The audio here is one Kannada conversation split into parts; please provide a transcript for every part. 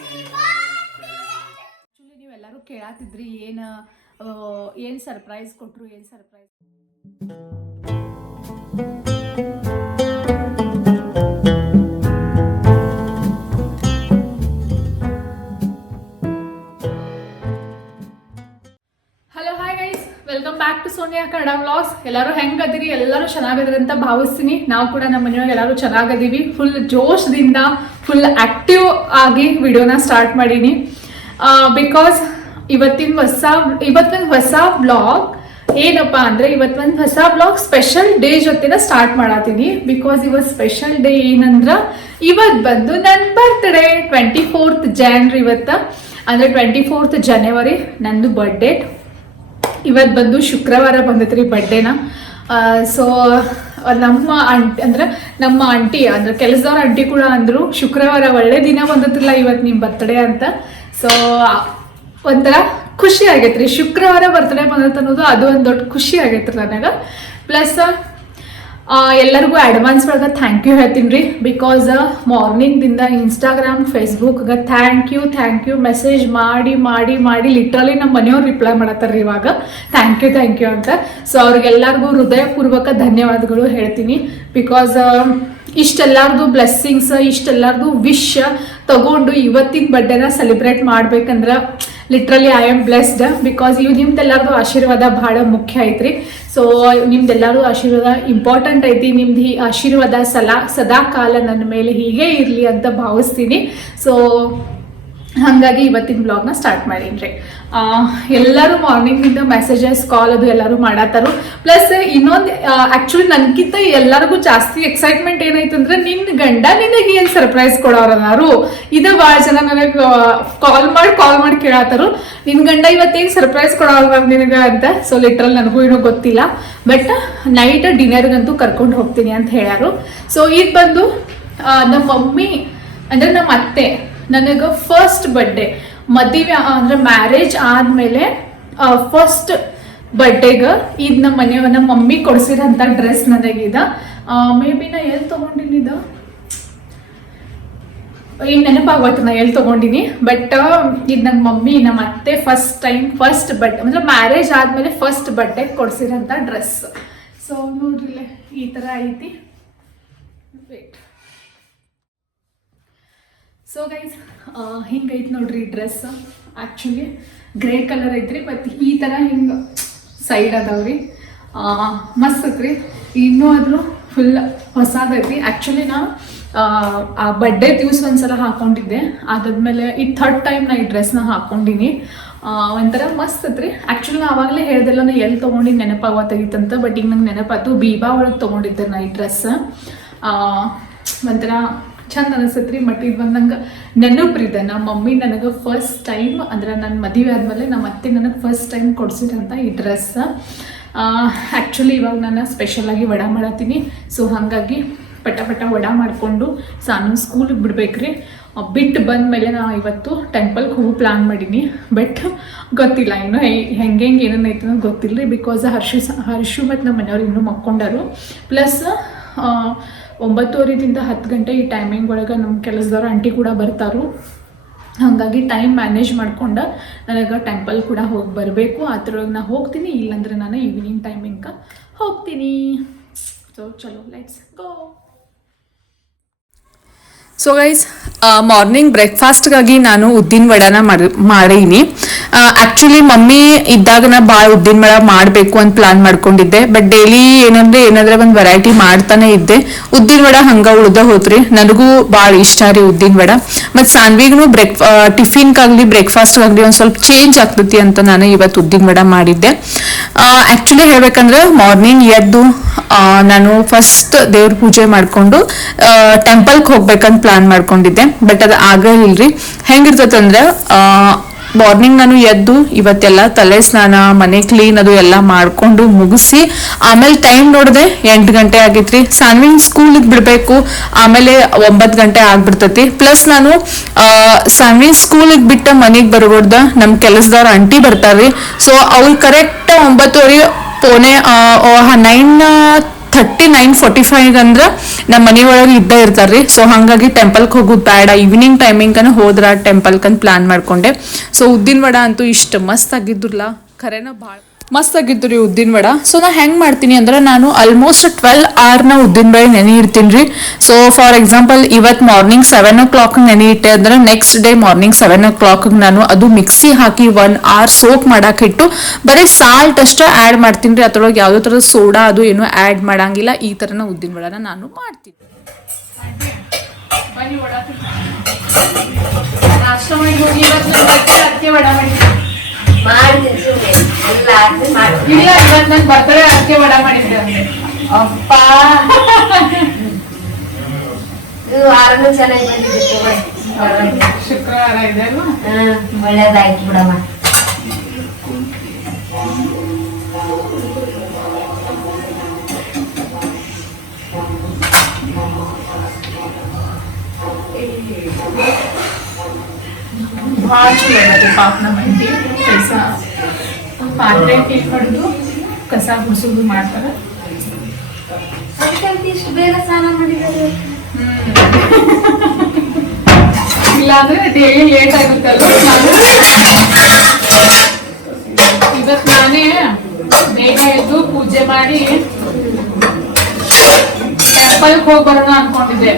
ಆ್ಯಕ್ಚುಲಿ ನೀವೆಲ್ಲರೂ ಕೇಳಾತಿದ್ರಿ ಏನು ಸರ್ಪ್ರೈಸ್ ಕೊಟ್ಟರು, ಏನು surprise. Hello hi guys, welcome back to Sonia Kannada vlogs. ಎಲ್ಲರೂ ಹೆಂಗದಿರಿ? ಎಲ್ಲರೂ ಚೆನ್ನಾಗದಿರಿ ಅಂತ ಭಾವಿಸ್ತೀನಿ. ನಾವು ಕೂಡ ನಮ್ಮ ಮನೆಯೊಳಗೆ ಎಲ್ಲರೂ ಚೆನ್ನಾಗದೀವಿ. ಫುಲ್ ಜೋಶದಿಂದ ಫುಲ್ ಆಕ್ಟಿವ್ ಆಗಿ ವಿಡಿಯೋನ ಸ್ಟಾರ್ಟ್ ಮಾಡೀನಿ. ಬಿಕಾಸ್ ಇವತ್ತೊಂದು ಹೊಸ ಬ್ಲಾಗ್ ಏನಪ್ಪ ಅಂದರೆ, ಇವತ್ತೊಂದು ಹೊಸ ಬ್ಲಾಗ್ ಸ್ಪೆಷಲ್ ಡೇ ಜೊತೆನ ಸ್ಟಾರ್ಟ್ ಮಾಡತ್ತೀನಿ. ಬಿಕಾಸ್ ಇವತ್ತು ಸ್ಪೆಷಲ್ ಡೇ ಏನಂದ್ರೆ, ಇವತ್ತು ಬಂದು ನನ್ನ ಬರ್ತ್ಡೇ 24th January. ಇವತ್ತು ಅಂದರೆ 24th January ನಂದು ಬರ್ಡೇ. ಇವತ್ತು ಬಂದು ಶುಕ್ರವಾರ ಬಂದೈತ್ರಿ ಬರ್ಡೇನ. ಸೊ ನಮ್ಮ ಆಂಟಿ ಅಂದ್ರೆ ಕೆಲಸದವ್ರ ಆಂಟಿ ಕೂಡ ಅಂದರು, ಶುಕ್ರವಾರ ಒಳ್ಳೆ ದಿನ ಬಂದತ್ತಿಲ್ಲ ಇವತ್ತು ನಿಮ್ಮ ಬರ್ತ್ಡೇ ಅಂತ. ಸೊ ಒಂಥರ ಖುಷಿ ಆಗೈತ್ರಿ, ಶುಕ್ರವಾರ ಬರ್ತ್ಡೇ ಬಂದತ್ ಅನ್ನೋದು ಅದು ಒಂದು ದೊಡ್ಡ ಖುಷಿ ಆಗೈತ್ರಿ ನನಗೆ. ಪ್ಲಸ್ ಎಲ್ಲರಿಗೂ ಅಡ್ವಾನ್ಸ್ ಒಳಗೆ ಥ್ಯಾಂಕ್ ಯು ಹೇಳ್ತೀನಿ ರೀ. ಬಿಕಾಸ್ ಮಾರ್ನಿಂಗ್ದಿಂದ ಇನ್ಸ್ಟಾಗ್ರಾಮ್ ಫೇಸ್ಬುಕ್ಗೆ ಥ್ಯಾಂಕ್ ಯು ಮೆಸೇಜ್ ಮಾಡಿ ಲಿಟ್ರಲಿ ನಮ್ಮ ಮನೆಯವ್ರು ರಿಪ್ಲೈ ಮಾಡತ್ತಾರ ರೀ ಇವಾಗ ಥ್ಯಾಂಕ್ ಯು ಅಂತ. ಸೊ ಅವ್ರಿಗೆಲ್ಲರಿಗೂ ಹೃದಯಪೂರ್ವಕ ಧನ್ಯವಾದಗಳು ಹೇಳ್ತೀನಿ. ಬಿಕಾಸ್ ಇಷ್ಟೆಲ್ಲಾರ್ದು ಬ್ಲೆಸ್ಸಿಂಗ್ಸ್, ಇಷ್ಟೆಲ್ಲಾರ್ದು ವಿಶ್ ತಗೊಂಡು ಇವತ್ತಿನ ಬರ್ಡೇನ ಸೆಲೆಬ್ರೇಟ್ ಮಾಡ್ಬೇಕಂದ್ರೆ literally I am blessed. Because ನಿಮ್ದೆಲ್ಲರದು ಆಶೀರ್ವಾದ ಭಾಳ ಮುಖ್ಯ ಐತ್ರಿ. ಸೊ ನಿಮ್ದೆಲ್ಲರೂ ಆಶೀರ್ವಾದ ಇಂಪಾರ್ಟೆಂಟ್ ಐತಿ. ನಿಮ್ದು ಈ ಆಶೀರ್ವಾದ ಸದಾ ಕಾಲ ನನ್ನ ಮೇಲೆ ಹೀಗೆ ಇರಲಿ ಅಂತ ಭಾವಿಸ್ತೀನಿ. ಸೊ ಹಾಗಾಗಿ ಇವತ್ತಿನ ಬ್ಲಾಗ್ನ ಸ್ಟಾರ್ಟ್ ಮಾಡೀನಿ. ಎಲ್ಲರೂ ಮಾರ್ನಿಂಗಿಂದ ಮೆಸೇಜಸ್ ಕಾಲ್ ಅದು ಎಲ್ಲರೂ ಮಾಡತ್ತಾರು. ಪ್ಲಸ್ ಇನ್ನೊಂದು ಆ್ಯಕ್ಚುಲಿ ನನಗಿಂತ ಎಲ್ಲರಿಗೂ ಜಾಸ್ತಿ ಎಕ್ಸೈಟ್ಮೆಂಟ್ ಏನಾಯ್ತು ಅಂದ್ರೆ, ನಿನ್ನ ಗಂಡ ನಿನಗೆ ಏನು ಸರ್ಪ್ರೈಸ್ ಕೊಡೋರನಾರು. ಇದು ಭಾಳ ಜನ ನನಗೆ ಕಾಲ್ ಮಾಡಿ ಕೇಳತ್ತಾರು, ನಿನ್ನ ಗಂಡ ಇವತ್ತೇನು ಸರ್ಪ್ರೈಸ್ ಕೊಡೋರ ನಿನಗೆ ಅಂತ. ಸೊ ಲಿಟ್ರಲ್ ನನಗೂ ಏನೋ ಗೊತ್ತಿಲ್ಲ, ಬಟ್ ನೈಟ್ ಡಿನ್ನರ್ಗಂತೂ ಕರ್ಕೊಂಡು ಹೋಗ್ತೀನಿ ಅಂತ ಹೇಳ್ಯಾರು. ಸೊ ಇದು ಬಂದು ನಮ್ಮ ಮಮ್ಮಿ ಅಂದರೆ ನಮ್ಮ ಅತ್ತೆ ನನಗೆ ಫಸ್ಟ್ ಬರ್ಡೇ, ಮದುವೆ ಅಂದ್ರೆ ಮ್ಯಾರೇಜ್ ಆದಮೇಲೆ ಫಸ್ಟ್ ಬರ್ಡೇಗೆ ಇದು ನಮ್ಮ ಮಮ್ಮಿ ಕೊಡಿಸಿರೋಂಥ ಡ್ರೆಸ್ ನನಗೀದ. ಮೇ ಬಿ ನಾ ಎಲ್ಲಿ ತೊಗೊಂಡಿನಿದ ಏನು ನೆನಪಾಗೋಯ್ತು ನಾ ಎಲ್ಲಿ ತೊಗೊಂಡಿನಿ. ಬಟ್ ಇದು ನಮ್ಮ ಮಮ್ಮಿ ನಮ್ಮ ಅತ್ತೆ ಫಸ್ಟ್ ಬರ್ಡೇ ಅಂದ್ರೆ ಮ್ಯಾರೇಜ್ ಆದಮೇಲೆ ಫಸ್ಟ್ ಬರ್ಡೇ ಕೊಡಿಸಿರೋಂಥ ಡ್ರೆಸ್. ಸೊ ನೋಡ್ರಿ ಈ ಥರ ಐತಿ. ವೇಟ್. ಸೊ ಗೈಸ್ ಹಿಂಗೈತೆ ನೋಡ್ರಿ ಡ್ರೆಸ್. ಆ್ಯಕ್ಚುಲಿ ಗ್ರೇ ಕಲರ್ ಐತ್ರಿ, ಮತ್ತು ಈ ಥರ ಹಿಂಗೆ ಸೈಡ್ ಅದಾವ್ರಿ. ಮಸ್ತ್ ಐತ್ರಿ. ಇನ್ನೂ ಆದರೂ ಫುಲ್ ಹೊಸದೈತಿ. ಆ್ಯಕ್ಚುಲಿ ನಾ ಆ ಬರ್ಡೇ ದಿವ್ಸ ಒಂದ್ಸಲ ಹಾಕ್ಕೊಂಡಿದ್ದೆ, ಅದಾದ್ಮೇಲೆ ಈ ಥರ್ಡ್ ಟೈಮ್ ನಾ ಈ ಡ್ರೆಸ್ನ ಹಾಕ್ಕೊಂಡಿನಿ. ಒಂಥರ ಮಸ್ತ್ ಐತ್ರಿ. ಆ್ಯಕ್ಚುಲಿ ನಾ ಆವಾಗಲೇ ಹೇಳ್ದೆಲ್ಲ ನಾ ಎಲ್ಲಿ ತೊಗೊಂಡಿದ್ದು ನೆನಪಾಗತ್ತಾಗಿತ್ತಂತ, ಬಟ್ ಈಗ ನಂಗೆ ನೆನಪಾಯ್ತು, ಬೀಬಾ ಒಳಗೆ ತೊಗೊಂಡಿದ್ದೆ ನಾ ಈ ಡ್ರೆಸ್. ಒಂಥರ ಚಂದ ಅನಿಸ್ತೈತ್ರಿ. ಬಟ್ ಇದು ಬಂದಂಗೆ ನೆನಪ್ರಿದೆ, ನಮ್ಮ ಮಮ್ಮಿ ನನಗೆ ಫಸ್ಟ್ ಟೈಮ್ ಅಂದ್ರೆ ನನ್ನ ಮದುವೆ ಆದಮೇಲೆ ನಮ್ಮ ಅತ್ತೆ ನನಗೆ ಫಸ್ಟ್ ಟೈಮ್ ಕೊಡ್ಸಿದಂಥ ಈ ಡ್ರೆಸ್. ಆ್ಯಕ್ಚುಲಿ ಇವಾಗ ನಾನು ಸ್ಪೆಷಲಾಗಿ ವಡ ಮಾಡತ್ತೀನಿ. ಸೊ ಹಾಗಾಗಿ ಪಟ ವಡ ಮಾಡಿಕೊಂಡು ಸಾನು ಸ್ಕೂಲಿಗೆ ಬಿಡ್ಬೇಕ್ರಿ. ಬಿಟ್ಟು ಬಂದಮೇಲೆ ನಾನು ಇವತ್ತು ಟೆಂಪಲ್ಗೆ ಹೋಗಿ ಪ್ಲ್ಯಾನ್ ಮಾಡೀನಿ. ಬಟ್ ಗೊತ್ತಿಲ್ಲ ಇನ್ನು ಹೆಂಗೆ ಏನೇನೈತೆ ಅನ್ನೋದು ಗೊತ್ತಿಲ್ಲ ರೀ. ಬಿಕಾಸ್ ಹರ್ಷು ಮತ್ತು ನಮ್ಮ ಮನೆಯವ್ರು ಇನ್ನೂ ಮಕ್ಕೊಂಡಾರು. ಪ್ಲಸ್ 9:30ದಿಂದ 10 ಗಂಟೆ ಈ ಟೈಮಿಂಗ್ ಒಳಗೆ ನಮ್ಮ ಕೆಲಸದವ್ರು ಆಂಟಿ ಕೂಡ ಬರ್ತಾರು. ಹಾಗಾಗಿ ಟೈಮ್ ಮ್ಯಾನೇಜ್ ಮಾಡ್ಕೊಂಡು ನನಗೆ ಟೆಂಪಲ್ ಕೂಡ ಹೋಗಿ ಬರಬೇಕು. ಆ ಥರೊಳಗೆ ನಾನು ಹೋಗ್ತೀನಿ, ಇಲ್ಲಾಂದ್ರೆ ನಾನು ಈವ್ನಿಂಗ್ ಟೈಮಿಂಗ್ಗೆ ಹೋಗ್ತೀನಿ. ಸೊ ಚಲೋ let's go. So guys, morning ಬ್ರೇಕ್ಫಾಸ್ಟ್ಗಾಗಿ ನಾನು ಉದ್ದಿನ ವಡನ ಮಾಡೀನಿ. ಆ್ಯಕ್ಚುಲಿ ಮಮ್ಮಿ ಇದ್ದಾಗ ನಾ ಭಾಳ ಉದ್ದಿನ ವಡ ಮಾಡಬೇಕು ಅಂತ ಪ್ಲಾನ್ ಮಾಡ್ಕೊಂಡಿದ್ದೆ. ಬಟ್ ಡೈಲಿ ಏನಾದ್ರೆ ಒಂದು ವೆರೈಟಿ ಮಾಡ್ತಾನೆ ಇದ್ದೆ. ಉದ್ದಿನ ವಡ ಹಂಗೆ ಉಳ್ದ ಹೋತ್ರಿ. ನನಗೂ ಭಾಳ ಇಷ್ಟ ರೀ ಉದ್ದಿನ ವಡ. ಮತ್ತು ಸಾನ್ವಿಗೂ ಟಿಫಿನ್ಗಾಗಲಿ ಬ್ರೇಕ್ಫಾಸ್ಟ್ಗಾಗಲಿ ಒಂದು ಸ್ವಲ್ಪ ಚೇಂಜ್ ಆಗ್ತೈತಿ ಅಂತ ನಾನು ಇವತ್ತು ಉದ್ದಿನ ವಡ ಮಾಡಿದ್ದೆ. ಆ್ಯಕ್ಚುಲಿ ಹೇಳ್ಬೇಕಂದ್ರೆ ಮಾರ್ನಿಂಗ್ ಎದ್ದು ನಾನು ಫಸ್ಟ್ ದೇವ್ರ ಪೂಜೆ ಮಾಡಿಕೊಂಡು ಟೆಂಪಲ್ಗೆ ಹೋಗ್ಬೇಕಂತ ಪ್ಲಾನ್ ಮಾಡ್ಕೊಂಡಿದ್ದೆ. ಬಟ್ ಅದು ಆಗಲಿಲ್ರಿ. ಹೆಂಗಿರ್ತೈತಂದ್ರೆ ಮಾರ್ನಿಂಗ್ ನಾನು ಎದ್ದು ಇವತ್ತೆಲ್ಲ ತಲೆ ಸ್ನಾನ, ಮನೆ ಕ್ಲೀನ್ ಅದು ಎಲ್ಲ ಮಾಡ್ಕೊಂಡು ಮುಗಿಸಿ ಆಮೇಲೆ ಟೈಮ್ ನೋಡಿದೆ 8 ಗಂಟೆ ಆಗಿತ್ರಿ. ಸಾನ್ವಿನ್ ಸ್ಕೂಲಿಗೆ ಬಿಡಬೇಕು, ಆಮೇಲೆ 9 ಗಂಟೆ ಆಗ್ಬಿಡ್ತೈತಿ. ಪ್ಲಸ್ ನಾನು ಸಾನ್ವಿನ್ ಸ್ಕೂಲಿಗೆ ಬಿಟ್ಟ ಮನೆಗೆ ಬರ್ಬೋದ ನಮ್ಮ ಕೆಲಸದವ್ರ ಆಂಟಿ ಬರ್ತಾರ್ರಿ. ಸೊ ಅವ್ರು ಕರೆಕ್ಟ್ 9:30 9:30 9:30 9:45 ಅಂದ್ರೆ ನಮ್ಮ ಮನೆಯೊಳಗೆ ಇದ್ದೇ ಇರ್ತಾರ್ರಿ. ಸೊ ಹಾಗಾಗಿ ಟೆಂಪಲ್ಗೆ ಹೋಗೋದು ಬೇಡ, ಈವ್ನಿಂಗ್ ಟೈಮಿಂಗ್ ಹೋದ್ರ ಟೆಂಪಲ್ಕಂತ ಪ್ಲಾನ್ ಮಾಡ್ಕೊಂಡೆ. ಸೊ ಉದ್ದಿನ ವಡ ಅಂತೂ ಇಷ್ಟು ಮಸ್ತ್ ಆಗಿದ್ರಲ್ಲ, ಖರೇನ ಭಾಳ ಮಸ್ತ್ ಆಗಿದ್ದು ರೀ ಉದ್ದಿನ ವಡ. ಸೊ ನಾ ಹೆಂಗೆ ಮಾಡ್ತೀನಿ ಅಂದ್ರೆ ನಾನು ಆಲ್ಮೋಸ್ಟ್ 12 hours ಉದ್ದಿನ ಬೇಳೆ ನೆನೆ ಇಡ್ತೀನಿ ರೀ. ಸೊ ಫಾರ್ ಎಕ್ಸಾಂಪಲ್ ಇವತ್ತು ಮಾರ್ನಿಂಗ್ 7 o'clock ನೆನೆ ಇಟ್ಟೆ ಅಂದ್ರೆ ನೆಕ್ಸ್ಟ್ ಡೇ ಮಾರ್ನಿಂಗ್ 7 o'clock ನಾನು ಅದು ಮಿಕ್ಸಿ ಹಾಕಿ 1 hour ಸೋಕ್ ಮಾಡಾಕಿಟ್ಟು ಬರೀ ಸಾಲ್ಟ್ ಅಷ್ಟೇ ಆ್ಯಡ್ ಮಾಡ್ತೀನಿ ರೀ. ಅದ್ರೊಳಗೆ ಯಾವುದೇ ಥರದ ಸೋಡಾ ಅದು ಏನೂ ಆ್ಯಡ್ ಮಾಡಂಗಿಲ್ಲ. ಈ ಥರನ ಉದ್ದಿನ ವಡನ ನಾನು ಮಾಡ್ತೀನಿ. ಇಲ್ಲ, ಇವತ್ತು ನನ್ ಬರ್ತಡೇ ಅದಕ್ಕೆ ವಡ ಮಾಡಿದ್ದೆ. ಅಪ್ಪ ವಾರನೂ ಚೆನ್ನಾಗಿ ಬಂದಿದೆ. ಶುಕ್ರವಾರ ಇದೆ ಅಲ್ವಾ? ಒಳ್ಳೇದಾಯ್ತು ಬಿಡಮ್ಮ. ಭಾಳ ಚಲೋ ಆಗತ್ತೆ ಪಾಪ ನಮ್ಮ ಮಂದಿ ಕೆಲಸ. ಪಾತ್ರೆ ಕ್ಲೀನ್ ಮಾಡೋದು, ಕಸ ಗುಡಿಸೋದು ಮಾಡ್ತಾರೆ. ಅದಕ್ಕಂತ ಇಷ್ಟು ಬೇಗ ಸ್ನಾನ ಮಾಡಿದ್ದಾರೆ. ಇಲ್ಲಾಂದ್ರೆ ಡೈಲಿ ಲೇಟ್ ಆಗುತ್ತಲ್ಲ. ಇವತ್ತು ನಾನೇ ಬೇಗ ಎದ್ದು ಪೂಜೆ ಮಾಡಿ ಟೆಂಪಲ್ಗೆ ಹೋಗಿ ಬರೋಣ ಅನ್ಕೊಂಡಿದ್ದೆ.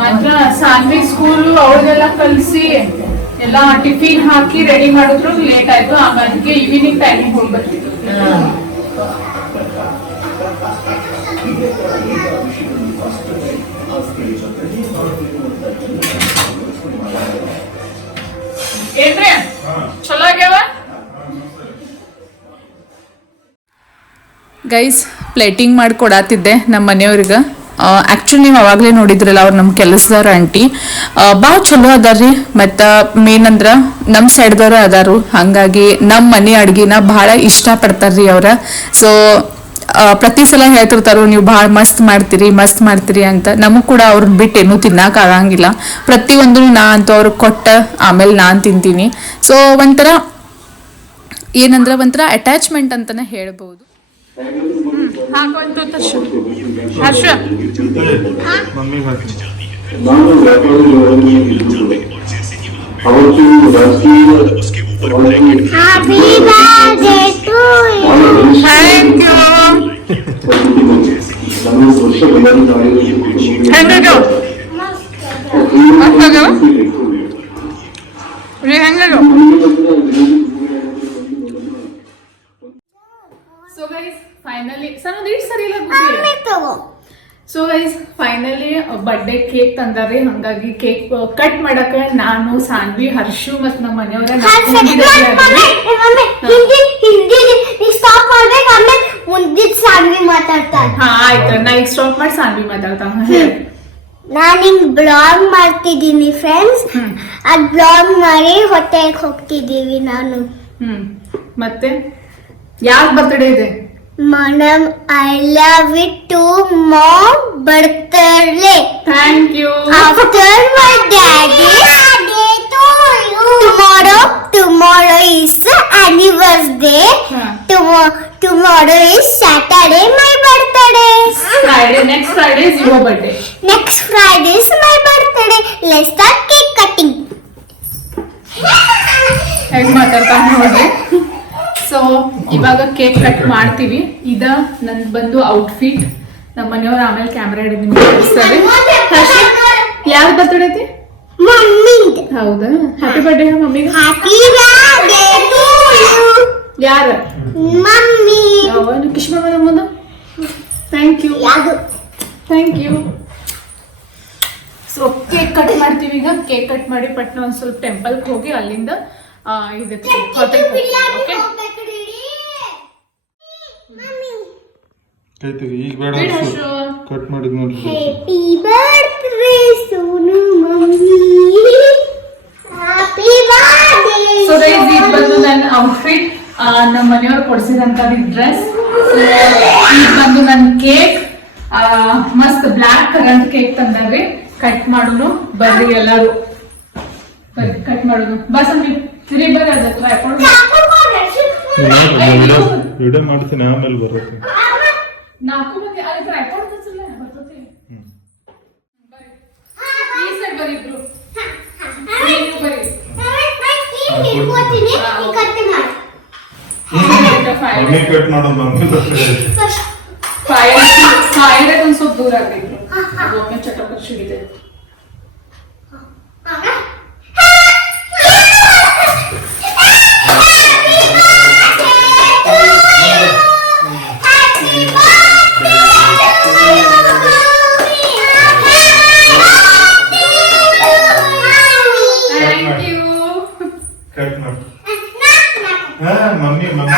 ಮಾತ್ರ ಸಾನ್ವಿ ಸ್ಕೂಲ್ ಅವಳಿಗೆಲ್ಲ ಕಲಿಸಿ ಎಲ್ಲ ಟಿಫಿನ್ ಹಾಕಿ ರೆಡಿ ಮಾಡಿದ್ರು ಲೇಟ್ ಆಯ್ತು. ಅದಕ್ಕೆ ಈವ್ನಿಂಗ್ ಟೈಮಿಗೆ ಹೋಗ್ಬರ್ತೀವಿ. ಏನ್ರಿ ಚಲೋ ಆಗ್ಯಾವ ಗೈಸ್? ಪ್ಲೇಟಿಂಗ್ ಮಾಡಿ ಕೊಡಾತಿದ್ದೆ ನಮ್ಮ ಮನೆಯವ್ರಿಗೆ. ಆ್ಯಕ್ಚುಲಿ ನೀವು ಅವಾಗಲೇ ನೋಡಿದ್ರಲ್ಲ, ಅವ್ರು ನಮ್ಮ ಕೆಲಸದವ್ರ ಆಂಟಿ ಭಾಳ ಚಲೋ ಅದಾರ್ರಿ. ಮತ್ತು ಮೇನ್ ಅಂದ್ರೆ ನಮ್ಮ ಸೈಡ್ದವ್ರು ಅದಾರು, ಹಾಗಾಗಿ ನಮ್ಮ ಮನೆ ಅಡ್ಗಿನ ಭಾಳ ಇಷ್ಟಪಡ್ತಾರ್ರಿ ಅವ್ರ. ಸೊ ಪ್ರತಿ ಸಲ ಹೇಳ್ತಿರ್ತಾರೋ ನೀವು ಭಾಳ ಮಸ್ತ್ ಮಾಡ್ತೀರಿ ಅಂತ. ನಮಗ್ ಕೂಡ ಅವ್ರನ್ನ ಬಿಟ್ಟು ಏನೂ ತಿನ್ನಕ್ ಆಗಂಗಿಲ್ಲ. ಪ್ರತಿಯೊಂದು ನಾ ಅಂತೂ ಅವ್ರಿಗೆ ಕೊಟ್ಟ ಆಮೇಲೆ ನಾನು ತಿಂತೀನಿ. ಸೊ ಒಂಥರ ಏನಂದ್ರೆ ಒಂಥರ ಅಟ್ಯಾಚ್ಮೆಂಟ್ ಅಂತಾನೆ ಹೇಳ್ಬೋದು. ಹಾಕೊಂತು ಹರ್ಷ so guys finally so guys finally birthday cake ತಂದಾರಿ. ಹಂಗಾಗಿ ಕೇಕ್ ಕಟ್ ಮಾಡಕ ನಾನು, ಸಾನ್ವಿ, ಹರ್ಷು ಮತ್ ನಮ್ಮ ಮನೆಯವರ ಹಾ ಆಯ್ತು. ನಾ ಈಗ ಸ್ಟಾಪ್ ಮಾಡಿ ಸಾನ್ವಿ ಮಾತಾಡ್ತಾನ. ನಾನು ಹಿಂಗ್ ಬ್ಲಾಗ್ ಮಾಡ್ತಿದ್ದೀನಿ ಫ್ರೆಂಡ್ಸ್. ಅದ್ ಬ್ಲಾಗ್ ಮಾಡಿ ಹೋಟೆಲ್ಗೆ ಹೋಗ್ತಿದ್ದೀವಿ ನಾನು. ಮತ್ತೆ ಯಾರ್ ಬರ್ತ್ಡೇ ಇದೆ? Madam, I love it too, Mom. Birthday. Thank you. After my daddy's birthday to you. Tomorrow is anniversary. Tomorrow is Saturday, my birthday. Friday, next Friday is your birthday. Next Friday is my birthday. Let's start cake cutting. ಹೇಗ್ ಮಾತಾಡ್ತಾನೆ ನೋಡ್ರಿ. ಸೊ ಇವಾಗ ಕೇಕ್ ಕಟ್ ಮಾಡ್ತೀವಿ. ಇದ ನಂದು ಬಂದು ಔಟ್ಫಿಟ್. ನಮ್ಮ ಮನೆಯವ್ರು ಆಮೇಲೆ ಕ್ಯಾಮ್ರಾ ಹಿಡಿದೀನಿ. ಯಾರ ಬರ್ತಡೇ ಐತಿ? ಮಮ್ಮಿ. ಹೌದಾ? ಹ್ಯಾಪಿ ಬರ್ಡೇ ಮಮ್ಮಿಗೆ. Happy birthday to you. ಯಾರ? ಮಮ್ಮಿ. ಕಿಶ್ಮ ಬಂದು thank you. Thank you. So cake cut ಮಾಡ್ತೀವಿ ಈಗ. ಕೇಕ್ ಕಟ್ ಮಾಡಿ ಪಟ್ನ ಒಂದು ಸ್ವಲ್ಪ ಟೆಂಪಲ್ಗೆ ಹೋಗಿ ಅಲ್ಲಿಂದ ಇದಕ್ಕೆ ಓಕೆ. ಈಗ ಬೇಡ ಕಟ್ ಮಾಡಿದ್ ನೋಡಿ. Happy birthday Sonu mummy. Happy birthday. So guys ಇದು ಬಂದು ನನ್ನ ಔಟ್ಫಿಟ್. ನಮ್ಮ ಮನೆಯವ್ರು ಕೊಡ್ಸಿದಂತ ಡ್ರೆಸ್. ಇದು ಬಂದು ನನ್ನ ಕೇಕ್. ಮಸ್ತ್ ಬ್ಲಾಕ್ ಕಲರ್ ಕೇಕ್ ತಂದಾರ್ರಿ. ಕಟ್ ಮಾಡೋನು ಬರ್ರಿ ಎಲ್ಲಾರು. ಬರ್ರಿ ಕಟ್ ಮಾಡೋನು. ಬಸ್ ತಿರಿ ಬರ್ರಿ ಅದಕ್ಕೆ ಹಾಕೊಂಡು ವಿಡಿಯೋ ಮಾಡ್ತೀನಿ ಆಮೇಲೆ ಬರುತ್ತೆ. 4 ಮಂದಿ ಅಲ್ಲಿ ಟ್ರೈಪಾಡ್ ತರ್ಸಲ್ಲ ಬರ್ತೈತಿ. ಈ ಸೈಡ್ ಬರಿ ಇಬ್ರು. ನೀವು ಬರಿ. ಮಮ್ಮಿ ಕಟ್ ಮಾಡೋದು ಮಮ್ಮಿ ಫೈರ್ ಒಂದ್ ಸ್ವಲ್ಪ ದೂರ ಆಗ್ಬೇಕು. ಒಮ್ಮೆ ಚಟಪಟ ಸಿಡಿದೆ. ಕಟ್ ಮಾಡಿ ಮಮ್ಮಿ ಮಮ್ಮಿ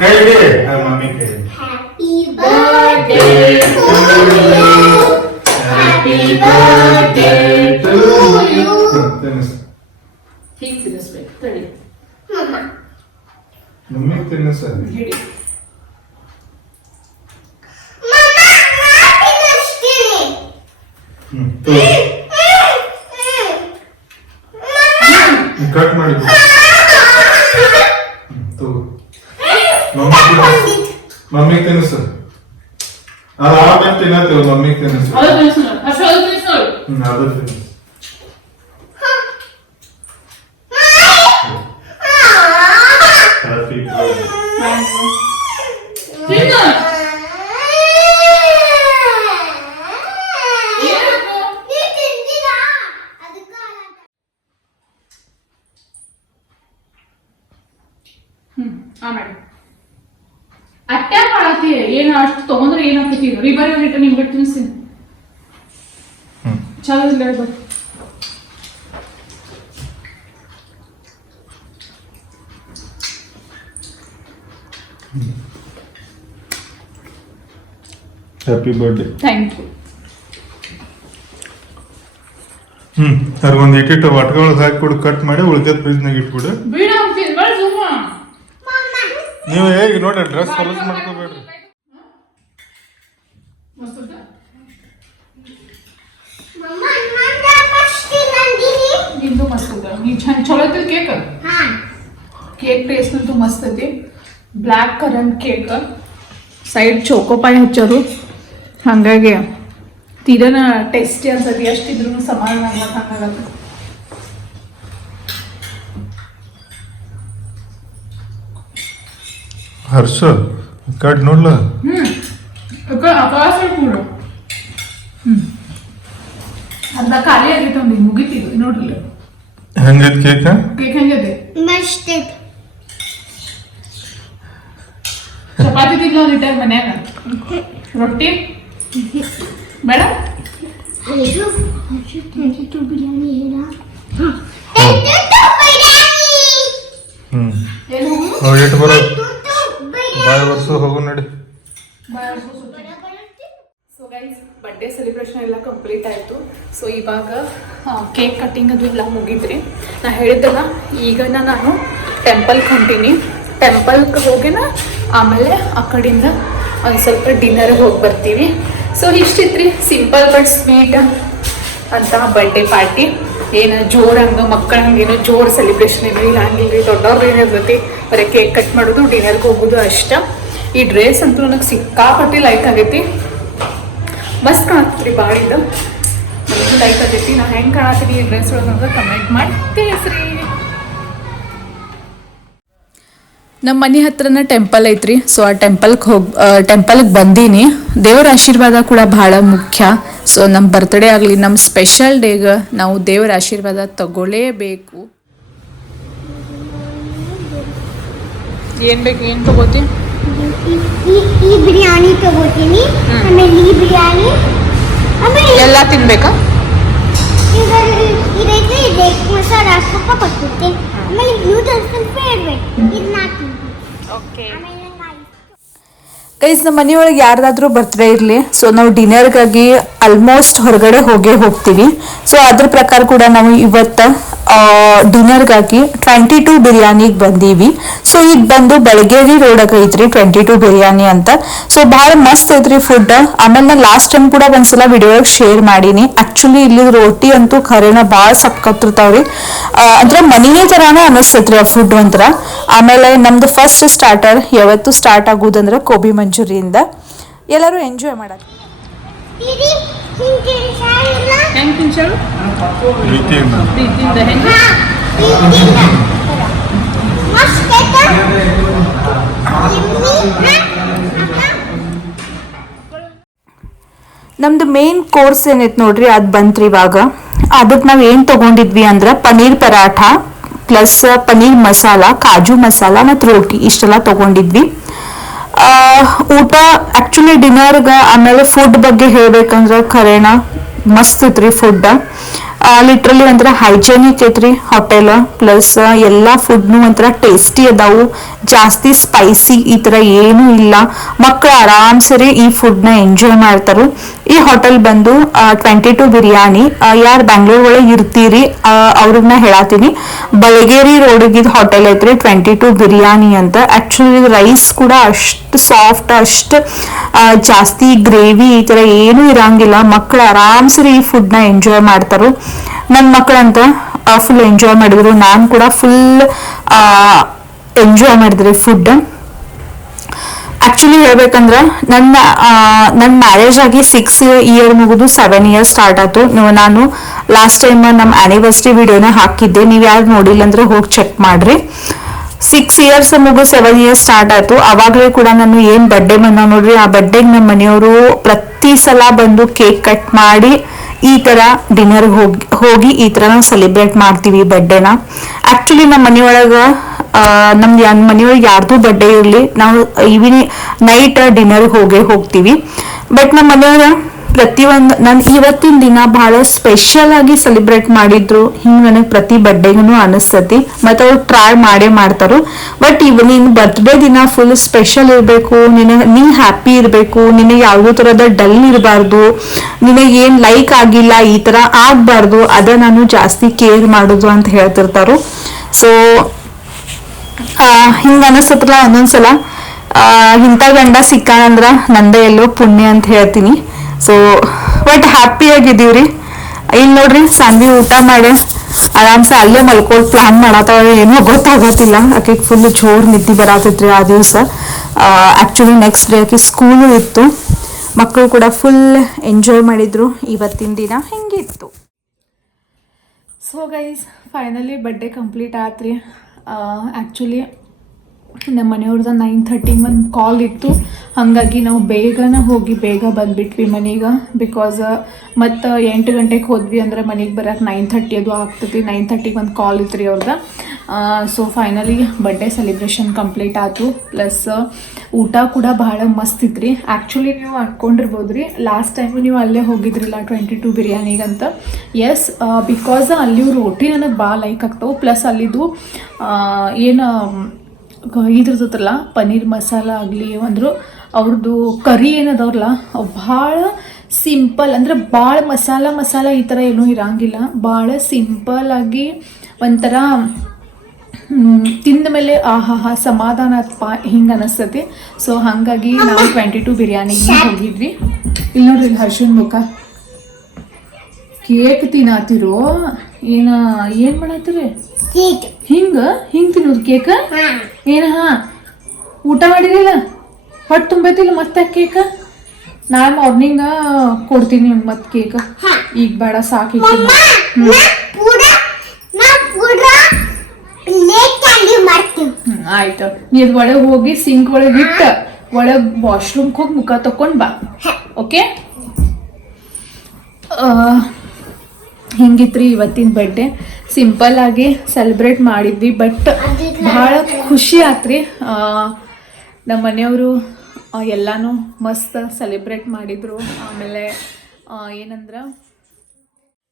ಕೈ ಹಿಡಿ ಮಮ್ಮಿ ಕೈ Happy birthday to you. Happy birthday to you. ಹೀಗೆ ತಿನ್ನಿಸ್ಬೇಕು ತಡಿ ಮಮ್ಮಿ ತಿನ್ನಿಸ ಹಿಡಿ. ಕಟ್ ಮಾಡಿ ಮಮ್ಮಿ ತಿನ್ನಿಸ ಅದು ಆಮೇಲೆ ತಿನ್ನತ್ತೇವ ಮಮ್ಮಿ ತಿನ್ನಿಸ ಅದು ತಿನ್ನಿಸು ನೋಡು. ಹರ್ಷ ಅದು ತಿನ್ನಿಸು ನೋಡು. ಅದು ತಿನ್ನಿಸ ಹ್ಯಾಪಿ ತಿನ್ನು. ಆಮೇಲೆ ಅಟ್ಟೆ ಮಾಡತ್ತಿ ಏನು ಅಷ್ಟು ತಗೊಂಡ್ರೆ ಏನಾಗ್ತೈತಿ ರಿಬರ್ ಹಿಟ್ಟ ನಿಮ್ಗೆ ತಿನ್ನಿಸಿ ಚಲೋ ಇಲ್ಲ ಬರ್ರಿ. Happy birthday. Thank you. Sir ಒಂದು ಇಟ್ಟಿಟ್ಟು ಒಟ್ಕೊಳಗೆ ಹಾಕಿಬಿಡು ಕಟ್ ಮಾಡಿ ಉಳಿದ ಫ್ರಿಜ್ನಾಗ ಇಟ್ಬಿಡು. ಬೀಡ ಹೋಗ್ತೀನಿ ಬೇಡ ಸುಮ್ಮ. ನೀವು ಹೇಗೆ ನೋಡಿ ಡ್ರೆಸ್ ಹೊಲಸು ಮಾಡ್ಕೋಬೇಡ್ರಿ. ನಿಂದು ಮಸ್ತ್ ಅದ. ನೀ ಚಲೋ ಐತಿ ಕೇಕ್. ಕೇಕ್ ಟೇಸ್ಟ್ ಅಂತೂ ಮಸ್ತ್ ಐತಿ. ಬ್ಲ್ಯಾಕ್ ಕರೆಂಟ್ ಕೇಕ್ ಸೈಡ್ ಚೋಕೋಪಾಯಿ ಹಚ್ಚೋರು ಹಾಗಾಗಿ ತೀರನ ಟೇಸ್ಟಿ ಅನ್ಸತಿ. ಎಷ್ಟಿದ್ರು ಸಮಾಧಾನ ಆಗ್ಲಕ್ಕ ಹಂಗಾಗತ್ತೆ. ಹರ್ಷ ಕಟ್ ನೋಡ್ಲ ಆಕಾಶ ಕೂಡ ಅರ್ಧ ಖಾಲಿ ಆಗೈತೆ ಒಂದು ಮುಗಿತಿದ್ದು ನೋಡ್ರಿ. ಹೆಂಗೈತಿ ಕೇಕ್ ಕೇಕ್ ಹೆಂಗಿದೆ? ಮಸ್ತ್ ಚಪಾತಿ ತಿನ್ಲ ಒಂದಿಟ್ಟಾಗ ಮನ್ಯಾಗ ರೊಟ್ಟಿ ಬೇಡ. ಬಿರಿಯಾನಿ ಏನು ಎಷ್ಟು ಬರೋ ಬಾಯ್ ವರ್ಷ ಹೋಗು ನೋಡಿ. ಸೊ ಗೈಸ್ ಬರ್ಡೇ ಸೆಲೆಬ್ರೇಷನ್ ಎಲ್ಲ ಕಂಪ್ಲೀಟ್ ಆಯಿತು. ಸೊ ಇವಾಗ ಕೇಕ್ ಕಟ್ಟಿಂಗ್ ಅದು ಎಲ್ಲ ಮುಗಿದ್ರಿ. ನಾ ಹೇಳಿದ್ದಲ್ಲ ಈಗ ನಾನು ಟೆಂಪಲ್ಗೆ ಹೊಂಟೀನಿ. ಟೆಂಪಲ್ಗೆ ಹೋಗಿನ ಆಮೇಲೆ ಆ ಕಡೆಯಿಂದ ಒಂದು ಸ್ವಲ್ಪ ಡಿನ್ನರ್ಗೆ ಹೋಗಿ ಬರ್ತೀವಿ. ಸೊ ಇಷ್ಟಿತ್ರಿ ಸಿಂಪಲ್ ಬಟ್ ಸ್ವೀಟ್ ಅಂತ ಬರ್ಡೇ ಪಾರ್ಟಿ. ಏನು ಜೋರು ಹಂಗೆ ಮಕ್ಕಳ ಹಂಗೇನೋ ಜೋರು ಸೆಲೆಬ್ರೇಷನ್ ಏನೋ ಇಲ್ಲ ಹಂಗಿಲ್ರಿ. ದೊಡ್ಡವ್ರು ಏನಿರ್ತೈತಿ ಬರೀ ಕೇಕ್ ಕಟ್ ಮಾಡೋದು ಡಿನ್ನರ್ಗೆ ಹೋಗೋದು ಅಷ್ಟ. ಈ ಡ್ರೆಸ್ ಅಂತೂ ನನಗೆ ಸಿಕ್ಕಾಪಟ್ಟಿ ಲೈಕ್ ಆಗೈತಿ. ಮಸ್ತ್ ಕಾಣತ್ರಿ ಭಾಳ ಇದು ನನಗೂ ಲೈಕ್ ಆಗೈತಿ. ನಾ ಹೆಂಗೆ ಕಾಣತ್ತೀನಿ ಈ ಡ್ರೆಸ್ ಒಳಗೆ ಕಮೆಂಟ್ ಮಾಡಿ ತಿಳಿಸ್ರಿ. ನಮ್ಮ ಮನೆ ಹತ್ರನ ಟೆಂಪಲ್ ಐತ್ರಿ. ಸೊ ಆ ಟೆಂಪಲ್ಗೆ ಬಂದೀನಿ. ದೇವ್ರ ಆಶೀರ್ವಾದ ಕೂಡ ಭಾಳ ಮುಖ್ಯ. ಸೊ ನಮ್ಮ ಬರ್ತ್ಡೇ ಆಗಲಿ ನಮ್ಮ ಸ್ಪೆಷಲ್ ಡೇಗೆ ನಾವು ದೇವ್ರ ಆಶೀರ್ವಾದ ತಗೊಳ್ಳೇಬೇಕು. ಏನು ಬೇಕು ಏನು ತಗೋತಿ? ಈ ಬಿರಿಯಾನಿ ತಗೋತೀನಿ. ಆಮೇಲೆ ಈ ಬಿರಿಯಾನಿ ಆಮೇಲೆ ಎಲ್ಲ ತಿನ್ಬೇಕಾ? ಇದೈತೆ ಇದು ಮಸಾಲ ಸ್ವಲ್ಪ ಕೊಡ್ತೀನಿ. ಆಮೇಲೆ ನೂಡಲ್ಸ್ ಫೇವ್ರೇಟ್ ಇದು ನಾಲ್ಕು. ಓಕೆ ಗೈಸ್, ನಮ್ಮ ಮನೆಯೊಳಗೆ ಯಾರ್ದಾದ್ರೂ ಬರ್ತ್ಡೇ ಇರಲಿ, ಸೊ ನಾವು ಡಿನ್ನರ್ಗಾಗಿ ಆಲ್ಮೋಸ್ಟ್ ಹೊರಗಡೆ ಹೋಗೇ ಹೋಗ್ತೀವಿ. ಸೊ ಅದ್ರ ಪ್ರಕಾರ ಕೂಡ ನಾವು ಇವತ್ತು ಡಿನ್ನರ್ಗಾಗಿ 22 ಬಿರಿಯಾನಿಗೆ ಬಂದೀವಿ. ಸೊ ಇದು ಬಂದು ಬೆಳಗೇರಿ ರೋಡಾಗ ಐತ್ರಿ 22 ಬಿರಿಯಾನಿ ಅಂತ. ಸೊ ಭಾಳ ಮಸ್ತ್ ಐತ್ರಿ ಫುಡ್. ಆಮೇಲೆ ನಾನು ಲಾಸ್ಟ್ ಟೈಮ್ ಕೂಡ ಒಂದ್ಸಲ ವಿಡಿಯೋಗೆ ಶೇರ್ ಮಾಡೀನಿ. ಆಕ್ಚುಲಿ ಇಲ್ಲಿ ರೋಟಿ ಅಂತೂ ಖರೇನ ಭಾಳ ಸಕ್ಕತ್ತಿರ್ತಾವ್ರಿ. ಅಂದ್ರೆ ಮನಿನೇ ತರಾನೇ ಅನಿಸ್ತೈತ್ರಿ ಆ ಫುಡ್ ಒಂಥರ. ಆಮೇಲೆ ನಮ್ದು ಫಸ್ಟ್ ಸ್ಟಾರ್ಟರ್ ಯಾವತ್ತು ಸ್ಟಾರ್ಟ್ ಆಗೋದಂದ್ರೆ ಗೋಬಿ ಮಂಚೂರಿಯಿಂದ. ಎಲ್ಲರೂ ಎಂಜಾಯ್ ಮಾಡಕ್ಕೆ ದೀದಿ ಹಿಂಗೆ ಸಾಯಿಲ್ಲ ಹೆಂಗ್ ತಿನ್ಸಳು ಪ್ರೀತಿಯಿಂದ ಪ್ರೀತಿಯಿಂದ ಹೆಂಗೆ ಪ್ರೀತಿಯಿಂದ ಮಸ್ತ್ ಐತಾ ಯಮ್ಮಿ ನಮ್ದು ಮೇನ್ ಕೋರ್ಸ್ ಏನೈತೆ ನೋಡ್ರಿ ಅದು ಬಂತ್ರಿ ಇವಾಗ. ಅದಕ್ಕೆ ನಾವು ಏನು ತಗೊಂಡಿದ್ವಿ ಅಂದ್ರೆ ಪನ್ನೀರ್ ಪರಾಠ ಪ್ಲಸ್ ಪನ್ನೀರ್ ಮಸಾಲ, ಕಾಜು ಮಸಾಲ ಮತ್ತು ರೋಟಿ ಇಷ್ಟೆಲ್ಲ ತಗೊಂಡಿದ್ವಿ. ಊಟ ಆ್ಯಕ್ಚುಲಿ ಡಿನ್ನರ್ಗೆ ಆಮೇಲೆ ಫುಡ್ ಬಗ್ಗೆ ಹೇಳ್ಬೇಕಂದ್ರೆ ಖರೇನ ಮಸ್ತ್ ಐತ್ರಿ ಫುಡ್. ಲಿಟ್ರಲಿ ಒಂಥರ ಹೈಜೆನಿಕ್ ಐತ್ರಿ ಹೋಟೆಲ್. ಪ್ಲಸ್ ಎಲ್ಲ ಫುಡ್ನು ಒಂಥರ ಟೇಸ್ಟಿ ಅದಾವು, ಜಾಸ್ತಿ ಸ್ಪೈಸಿ ಈ ಥರ ಏನೂ ಇಲ್ಲ. ಮಕ್ಕಳು ಆರಾಮ್ಸರಿ ಈ ಫುಡ್ನ ಎಂಜಾಯ್ ಮಾಡ್ತಾರೆ. ಈ ಹೋಟೆಲ್ ಬಂದು 22 ಬಿರಿಯಾನಿ. ಯಾರು ಬ್ಯಾಂಗ್ಳೂರ್ ಒಳಗೆ ಇರ್ತೀರಿ ಅವ್ರನ್ನ ಹೇಳತ್ತೀನಿ, ಬೆಳಗೇರಿ ರೋಡಿಗಿದ್ ಹೋಟೆಲ್ ಐತ್ರಿ 22 ಬಿರಿಯಾನಿ ಅಂತ. ಆ್ಯಕ್ಚುಲಿ ರೈಸ್ ಕೂಡ ಅಷ್ಟು ಸಾಫ್ಟ್, ಅಷ್ಟು ಜಾಸ್ತಿ ಗ್ರೇವಿ ಈ ಥರ ಏನೂ ಇರಂಗಿಲ್ಲ. ಮಕ್ಕಳು ಆರಾಮ್ಸರಿ ಈ ಫುಡ್ನ ಎಂಜಾಯ್ ಮಾಡ್ತಾರೆ. ನನ್ನ ಮಕ್ಕಳಂತ ಫುಲ್ ಎಂಜಾಯ್ ಮಾಡಿದ್ರು, ನಾನು ಕೂಡ ಫುಲ್ ಎಂಜಾಯ್ ಮಾಡಿದ್ರಿ ಫುಡ್. ಆ್ಯಕ್ಚುಲಿ ಹೇಳ್ಬೇಕಂದ್ರೆ ನನ್ನ ಮ್ಯಾರೇಜ್ ಆಗಿ 6 ಇಯರ್ ಮುಗಿದು 7 ಇಯರ್ಸ್ ಸ್ಟಾರ್ಟ್ ಆಯ್ತು. ನಾನು ಲಾಸ್ಟ್ ಟೈಮ್ ನಮ್ಮ ಆ್ಯನಿವರ್ಸರಿ ವಿಡಿಯೋನ ಹಾಕಿದ್ದೆ, ನೀವು ಯಾರು ನೋಡಿಲ್ಲ ಅಂದ್ರೆ ಹೋಗಿ ಚೆಕ್ ಮಾಡ್ರಿ. 6 ಇಯರ್ಸ್ ಮುಗಿದು 7 ಇಯರ್ಸ್ ಸ್ಟಾರ್ಟ್ ಆಯ್ತು. ಅವಾಗಲೇ ಕೂಡ ನಾನು ಏನು ಬರ್ಡೇ ಬಂದ ನೋಡ್ರಿ, ಆ ಬರ್ಡೇಗೆ ನಮ್ಮ ಮನೆಯವರು ಪ್ರತಿ ಸಲ ಬಂದು ಕೇಕ್ ಕಟ್ ಮಾಡಿ ಈ ಥರ ಡಿನ್ನರ್ಗೆ ಹೋಗಿ ಈ ಥರ ನಾವು ಸೆಲೆಬ್ರೇಟ್ ಮಾಡ್ತೀವಿ ಬರ್ಡೇನ. ಆ್ಯಕ್ಚುಲಿ ನಮ್ಮ ಮನೆಯೊಳಗೆ ನಮ್ದು ಮನೆಯೊಳಗೆ ಯಾರ್ದು ಬರ್ಡೇ ಇರಲಿ, ನಾವು ಈವ್ನಿಂಗ್ ನೈಟ್ ಡಿನ್ನರ್ಗೆ ಹೋಗ್ತೀವಿ. ಬಟ್ ನಮ್ಮ ಮನೆಯೊಳಗೆ ಪ್ರತಿಯೊಂದು ನಾನು ಇವತ್ತಿನ ದಿನ ಬಹಳ ಸ್ಪೆಷಲ್ ಆಗಿ ಸೆಲೆಬ್ರೇಟ್ ಮಾಡಿದ್ರು ಹಿಂಗೆ ನನಗೆ ಪ್ರತಿ ಬರ್ಡೇಗೂ ಅನಿಸ್ತತಿ. ಮತ್ತು ಅವ್ರು ಟ್ರೈ ಮಾಡೇ ಮಾಡ್ತಾರೋ. ಬಟ್ ನಿನ್ನ ಬರ್ತ್ಡೇ ದಿನ ಫುಲ್ ಸ್ಪೆಷಲ್ ಇರಬೇಕು, ನೀ ಹ್ಯಾಪಿ ಇರಬೇಕು, ನಿನಗೆ ಯಾವುದೇ ಥರದ ಡಲ್ ಇರಬಾರ್ದು, ನಿನಗೆ ಏನು ಲೈಕ್ ಆಗಿಲ್ಲ ಈ ಥರ ಆಗಬಾರ್ದು, ಅದ ನಾನು ಜಾಸ್ತಿ ಕೇರ್ ಮಾಡೋದು ಅಂತ ಹೇಳ್ತಿರ್ತಾರೋ. ಸೊ ಹಿಂಗೆ ಅನಿಸ್ತತ್ರಲ್ಲ ಒಂದೊಂದ್ಸಲ ಇಂಥ ಗಂಡ ಸಿಕ್ಕಾನಂದ್ರ ನಂದೇ ಎಲ್ಲೋ ಪುಣ್ಯ ಅಂತ ಹೇಳ್ತೀನಿ. ಸೊ ಬಟ್ ಹ್ಯಾಪಿ ಆಗಿದ್ದೀವ್ರಿ. ಇಲ್ಲಿ ನೋಡ್ರಿ ಸಂಜೆ ಊಟ ಮಾಡಿ ಆರಾಮ್ಸೆ ಅಲ್ಲೇ ಮಲ್ಕೊಂಡು ಪ್ಲಾನ್ ಮಾಡತ್ತಾವ, ಏನೋ ಗೊತ್ತಾಗೋತಿಲ್ಲ. ಆಕೆಗೆ ಫುಲ್ ಜೋರು ನಿದ್ದೆ ಬರತೈತ್ರಿ ಆ ದಿವಸ. ಆ್ಯಕ್ಚುಲಿ ನೆಕ್ಸ್ಟ್ ಡೇ ಆಕೆ ಸ್ಕೂಲು ಇತ್ತು. ಮಕ್ಕಳು ಕೂಡ ಫುಲ್ ಎಂಜಾಯ್ ಮಾಡಿದ್ರು. ಇವತ್ತಿನ ದಿನ ಹಿಂಗಿತ್ತು. So guys finally birthday complete ಆತ್ರಿ. ಆ್ಯಕ್ಚುಲಿ ನಮ್ಮ ಮನೆಯವ್ರದ್ದು 9:30 ಒಂದು ಕಾಲ್ ಇತ್ತು, ಹಾಗಾಗಿ ನಾವು ಬೇಗನೆ ಹೋಗಿ ಬೇಗ ಬಂದುಬಿಟ್ವಿ ಮನೆಗೆ. ಬಿಕಾಸ್ ಮತ್ತು 8 ಗಂಟೆಗೆ ಹೋದ್ವಿ ಅಂದ್ರೆ ಮನೆಗೆ ಬರೋಕೆ 9:30 ಅದು ಆಗ್ತದೆ. 9:30ಗೆ ಒಂದು ಕಾಲ್ ಇತ್ತು ರೀ ಅವ್ರದ್ದು. So finally birthday celebration complete ಆಯಿತು. ಪ್ಲಸ್ ಊಟ ಕೂಡ ಭಾಳ ಮಸ್ತ್ ಇತ್ತು ರೀ. ಆ್ಯಕ್ಚುಲಿ ನೀವು ಹಾಕ್ಕೊಂಡಿರ್ಬೋದು ರೀ, ಲಾಸ್ಟ್ ಟೈಮು ನೀವು ಅಲ್ಲೇ ಹೋಗಿದ್ರಿಲ್ಲ 22 ಬಿರಿಯಾನಿಗಂತ. ಎಸ್, ಬಿಕಾಸ್ ಅಲ್ಲಿ ರೋಟಿ ನನಗೆ ಭಾಳ ಲೈಕ್ ಆಗ್ತಾವೆ. ಪ್ಲಸ್ ಅಲ್ಲಿದು ಏನು ಇದ್ರದಲ್ಲ ಪನ್ನೀರ್ ಮಸಾಲ ಆಗಲಿ ಅಂದರು ಅವ್ರದ್ದು ಕರಿ ಏನದವ್ರಲ್ಲ ಭಾಳ ಸಿಂಪಲ್, ಅಂದರೆ ಭಾಳ ಮಸಾಲ ಈ ಥರ ಏನೂ ಇರಂಗಿಲ್ಲ. ಭಾಳ ಸಿಂಪಲ್ಲಾಗಿ ಒಂಥರ ತಿಂದ ಮೇಲೆ ಆಹಾ ಸಮಾಧಾನ ಆತ್ಪ ಹಿಂಗೆ ಅನಿಸ್ತತಿ. ಸೊ ಹಾಗಾಗಿ ನಾವು 22 ಬಿರಿಯಾನಿಗೆ ಹೋಗಿದ್ವಿ. ಇಲ್ಲಿ ನೋಡ್ರಿ ಹರ್ಷನ್ ಮುಖ ಕೇಕ್ ತಿನ್ನತ್ತಿರೋ ಏನು ಮಾಡತ್ತೀರಿ? ಹಿಂಗೆ ತಿನ್ನೋದು ಕೇಕ್ ಏನು? ಊಟ ಮಾಡಿದಿಲ್ಲ, ಹೊಟ್ಟೆ ತುಂಬೈತಿಲ್ಲ ಮತ್ತೆ ಕೇಕ್? ನಾಳೆ ಮಾರ್ನಿಂಗ ಕೊಡ್ತೀನಿ ಮತ್ತೆ ಕೇಕ್. ಈಗ ಬೇಡ ಸಾಕಿ. ಆಯ್ತು, ನೀ ಅದ್ ಒಳಗೆ ಹೋಗಿ ಸಿಂಕ್ ಒಳಗೆ ಇಟ್ಟ ಒಳಗೆ ವಾಶ್ರೂಮ್ಗೆ ಹೋಗಿ ಮುಖ ತಕೊಂಡ್ ಬಾ. ಓಕೆ, ಹಿಂಗಿತ್ರಿ ಇವತ್ತಿನ ಬರ್ಡೇ. ಸಿಂಪಲ್ ಆಗಿ ಸೆಲೆಬ್ರೇಟ್ ಮಾಡಿದ್ವಿ, ಬಟ್ ಭಾಳ ಖುಷಿ ಆತ್ರಿ. ನಮ್ಮ ಮನೆಯವರು ಎಲ್ಲಾನು ಮಸ್ತ್ ಸೆಲೆಬ್ರೇಟ್ ಮಾಡಿದ್ರು. ಆಮೇಲೆ ಏನಂದ್ರೆ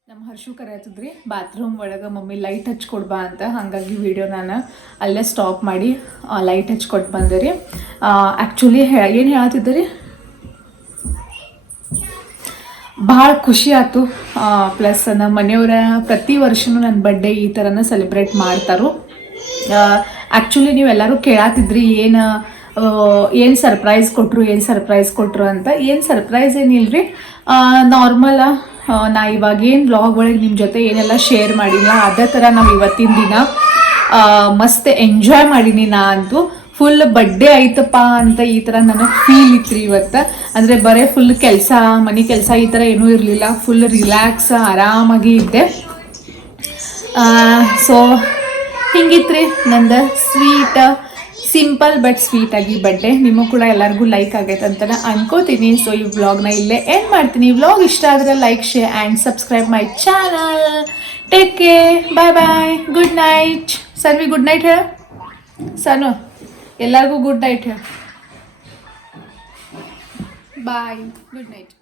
ನಮ್ಮ ಹರ್ಷು ಕರೆಯತ್ತಿದ್ರಿ ಬಾತ್ರೂಮ್ ಒಳಗೆ ಮಮ್ಮಿ ಲೈಟ್ ಹಚ್ಕೊಡ್ಬಾ ಅಂತ. ಹಾಗಾಗಿ ವಿಡಿಯೋ ನಾನು ಅಲ್ಲೇ ಸ್ಟಾಪ್ ಮಾಡಿ ಲೈಟ್ ಹಚ್ಕೊಟ್ಟು ಬಂದೆ ರೀ. ಆ್ಯಕ್ಚುಲಿ ಏನು ಹೇಳ್ತಿದ್ದೆ ರೀ, ಭಾಳ ಖುಷಿ ಆಯ್ತು. ಪ್ಲಸ್ ನಮ್ಮ ಮನೆಯವರ ಪ್ರತಿ ವರ್ಷವೂ ನನ್ನ ಬರ್ಡೇ ಈ ಥರನ ಸೆಲೆಬ್ರೇಟ್ ಮಾಡ್ತಾರೋ. ಆ್ಯಕ್ಚುಲಿ ನೀವೆಲ್ಲರೂ ಕೇಳಾತಿದ್ರಿ ಏನು ಸರ್ಪ್ರೈಸ್ ಕೊಟ್ಟರು ಅಂತ. ಏನು ಸರ್ಪ್ರೈಸ್ ಏನಿಲ್ರಿ, ನಾರ್ಮಲ ನಾ ಇವಾಗ ಏನು ವ್ಲಾಗ್ ಒಳಗೆ ನಿಮ್ಮ ಜೊತೆ ಏನೆಲ್ಲ ಶೇರ್ ಮಾಡಿಲ್ಲ ಅದೇ ಥರ ನಾವು ಇವತ್ತಿನ ದಿನ ಮಸ್ತ್ ಎಂಜಾಯ್ ಮಾಡೀನಿ. ನಾ ಅಂತೂ ಫುಲ್ ಬರ್ಡೇ ಆಯ್ತಪ್ಪ ಅಂತ ಈ ಥರ ನನಗೆ ಫೀಲ್ ಇತ್ತು ಇವತ್ತು. ಅಂದರೆ ಬರೀ ಫುಲ್ ಕೆಲಸ, ಮನೆ ಕೆಲಸ ಈ ಥರ ಏನೂ ಇರಲಿಲ್ಲ. ಫುಲ್ ರಿಲ್ಯಾಕ್ಸ್ ಆರಾಮಾಗಿ ಇದ್ದೆ. ಸೊ ಹಿಂಗಿತ್ರಿ ನಂದು ಸ್ವೀಟ್, ಸಿಂಪಲ್ ಬಟ್ ಸ್ವೀಟಾಗಿ ಬರ್ಡೇ. ನಿಮಗೂ ಕೂಡ ಎಲ್ಲರಿಗೂ ಲೈಕ್ ಆಗೈತೆ ಅಂತ ಅನ್ಕೋತೀನಿ. ಸೊ ಈ ವ್ಲಾಗ್ನ ಇಲ್ಲೇ ಎಂಡ್ ಮಾಡ್ತೀನಿ. ವ್ಲಾಗ್ ಇಷ್ಟ ಆದರೆ like, share and subscribe my channel. Take care, bye bye, good night. ಸರ್ವಿ ಗುಡ್ ನೈಟ್ ಹೇಳ. ಸನು ಎಲ್ಲರಿಗೂ ಗುಡ್ ನೈಟ್ ಹೇಳ. Bye, good night.